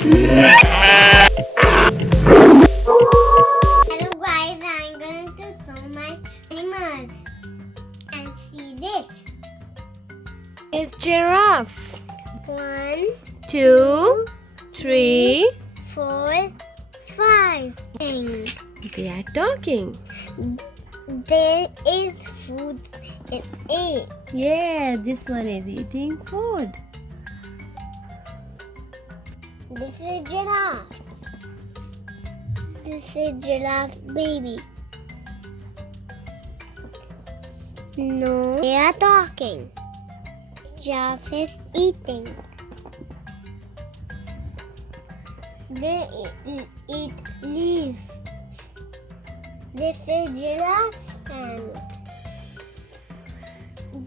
Hello guys, I'm going to show my animals. And see this. It's giraffe. 1, 2, 3. 4, 5. They are talking. There is food in it. Yeah, this one is eating food. This is giraffe. This is giraffe baby. No, they are talking. Giraffe is eating. They eat leaves. This is giraffe family.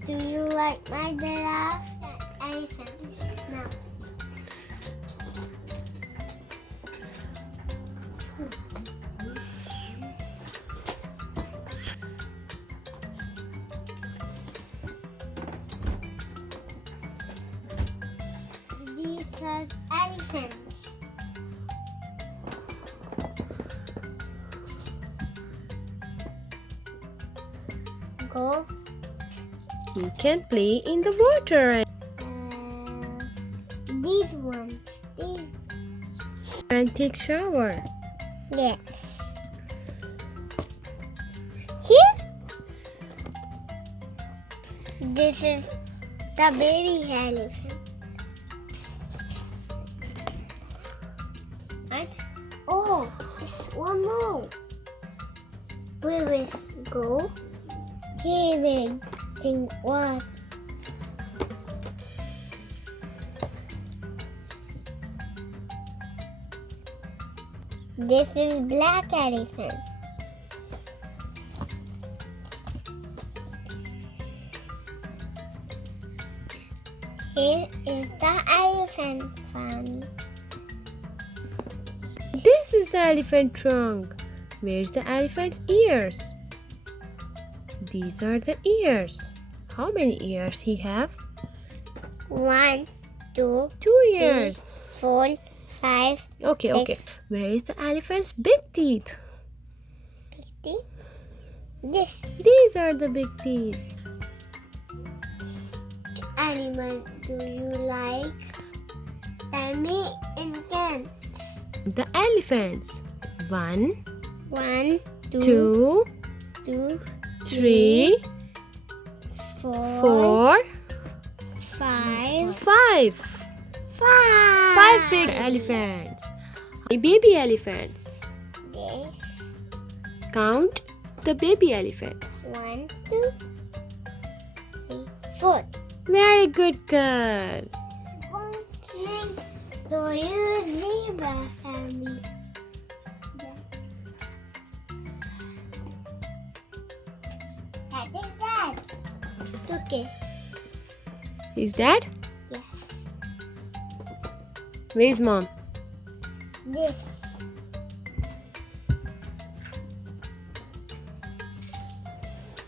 Do you like my giraffe and elephant? No. These are elephants. Go. You can play in the water These ones. These. and take shower. Yes. Here. This is the baby elephant. And oh, it's one more. We will go. He will drink water. This is black elephant. Here is the elephant family. This is the elephant trunk. Where's the elephant's ears? These are the ears. How many ears he have? 1, 2, 2 ears. 4, 5, Okay, 6. okay. Where is the elephant's big teeth? 50. This These are the big teeth. animal do you like? Tell me in tens. The elephants. 1, 1, 2, 2, 3, 4, 4, 5, 5. 5 big elephants. Baby elephants. This Count the baby elephants. 1, 2, 3, 4. Very good girl. So you zebra family. That is that. Okay. Is that? Yes. Where's mom? This.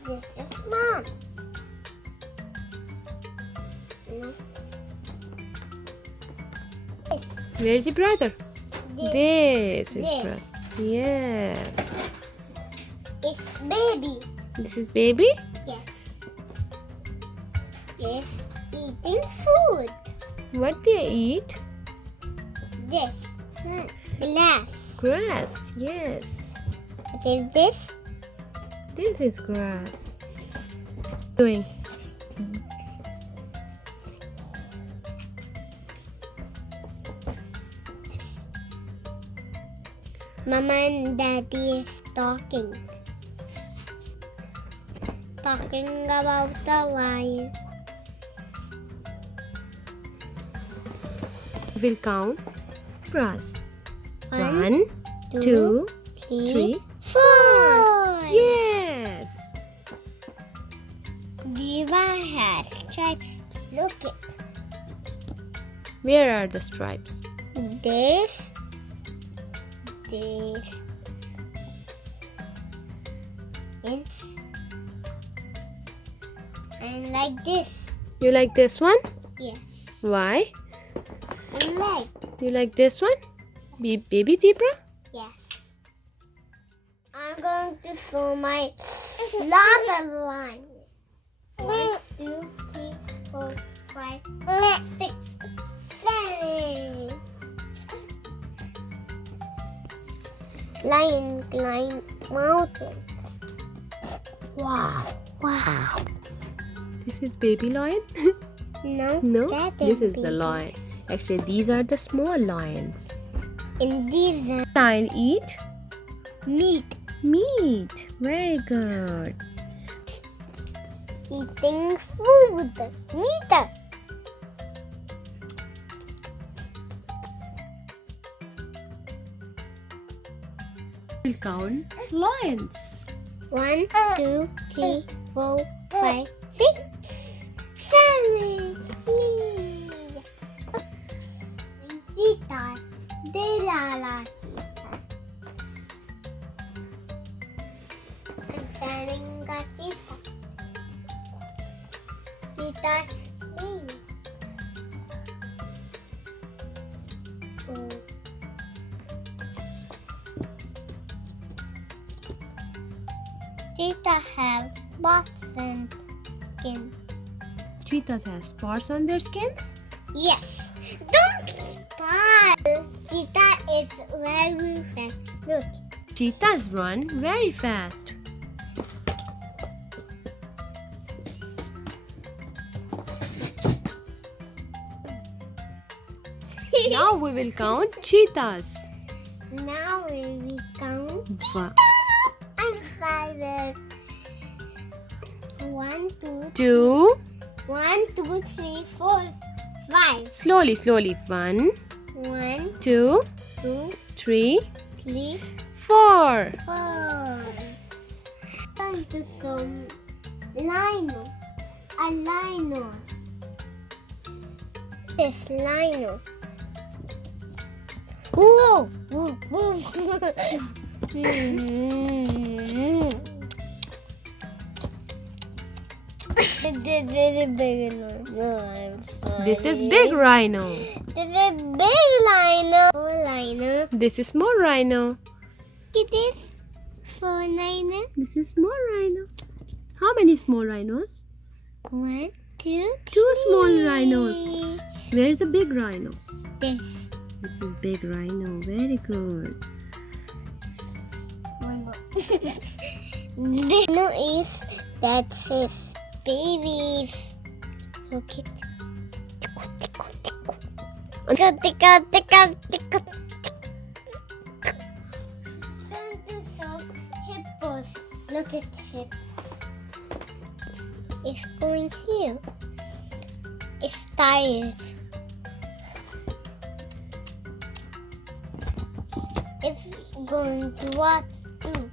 This is mom. No. This. Where's the brother? This is This. brother. Yes. It's baby. This is baby? Yes. Yes. Eating food. What they eat? This. Glass. Grass. Yes. What is this? This is grass. Doing. Mama and Daddy is talking. Talking about the lion. We'll count grass. 1, 1, 2, 3, 3. 4. Yes. Giraffe has stripes. Look it. Where are the stripes? This. And like this. You like this one? Yes. Why? And like. You like this one? Baby zebra? Yes. I'm going to show my lot of lines. 1, 2, 3, 4, 5, 6, 7. Lion climb mountain. Wow. Wow. This is baby lion? No. No, that this is baby. the lion. Actually, these are the small lions. In these Lion eat meat. meat. Very good. Eating food. Meat. We'll count lions. 1, 2, 3, 4, 5, 6, 7. Cheetah. They la cheetah. I'm standing a cheetah. Cheetah's lean. Oh. Cheetah have spots and skin. Cheetahs have spots on their skins. Yes. Don't spot. Cheetah is very fast. Look. Cheetahs run very fast. Now we will count cheetahs. Now we will count. I'm excited. 1, 2, 2. 1, 2, 3, 4, 5. Slowly, slowly. 1, 1, 2, 2, 3, 3, 4. 4. Time to some lino. A lino. This lino. Whoa! Whoa! Whoa! This is big rhino. This is big lino. Lino. This is small rhino. It is 4 lino. This is small rhino. How many small rhinos? 1, 2, 2 small rhinos. Where is the big rhino? This. This is big rhino. Very good. Rhino is that says babies. Look it. Tickle. Hippos. Look at hippos. It's going here. It's tired. It's going to what too?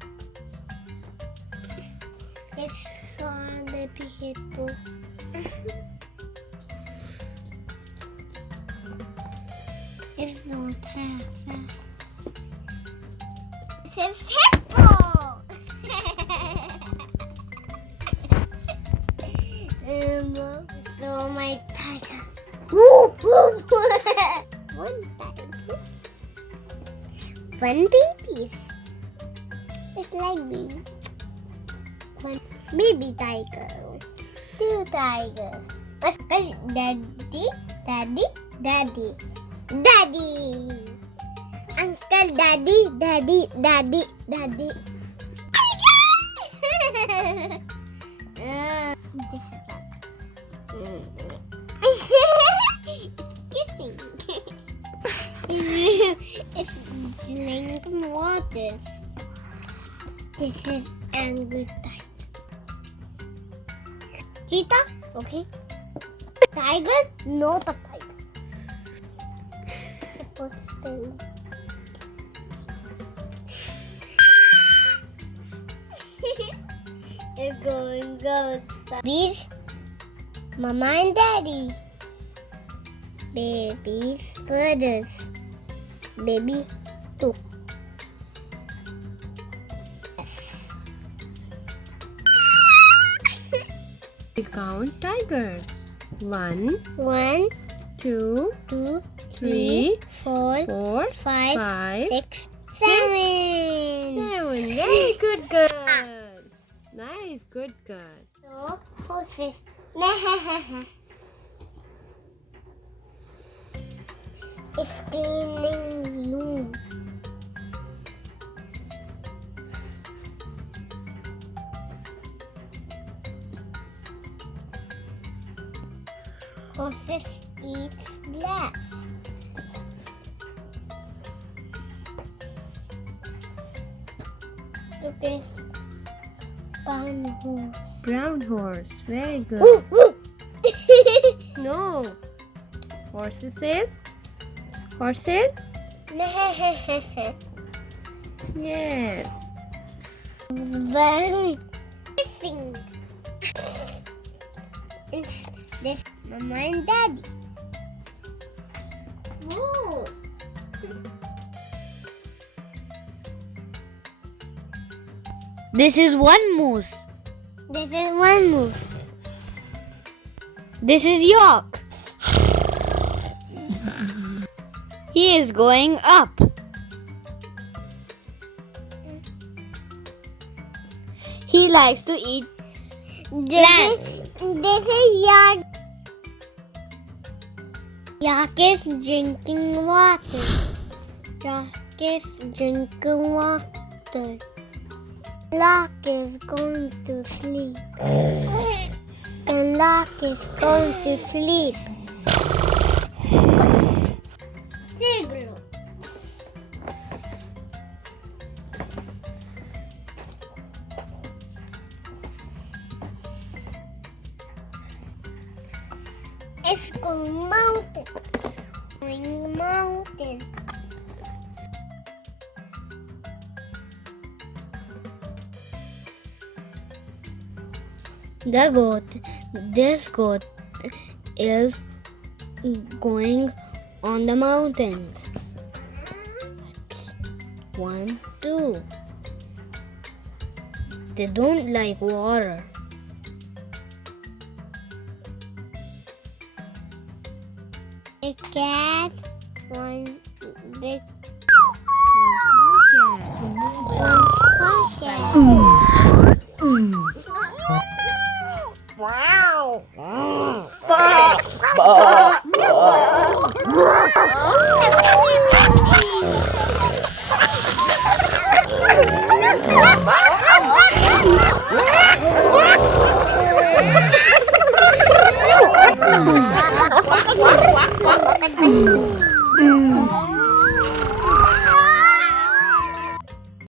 It's on the hippo. It's not that fast. It says hippo. So my tiger. Whoop, whoop. One tiger. 1 babies. It's like me. 1 baby tiger. 2 tigers. Uncle, daddy. Uncle, daddy. This is kissing. It's drinking waters. This is angry tiger. Cheetah? Okay. Tiger? Not a tiger. It's going go. Bees, Mama and Daddy. Babies, brothers. Baby, 2. We count tigers. 1, 1, 2, 2, 3, 4, 4, 5, 5, 6, 6, 7. 7. Very good girl. Nice, good girl. So, horses. It's cleaning room. Horses eats grass. Okay. Brown horse. Brown horse. Very good. Woo, woo. No. Horses is? Horses? Yes. Very missing. This Mama and Daddy. Moose. This is one moose. This is one moose. This is York. He is going up. He likes to eat plants. This is Yak. Yak is drinking water. Yak is drinking water. Yak is going to sleep. The Yak is going to sleep. Tigro. It's going mountain. Going mountain. This goat is going on the mountains. 1, 2. They don't like water. A cat. One big. One small cat. Wow.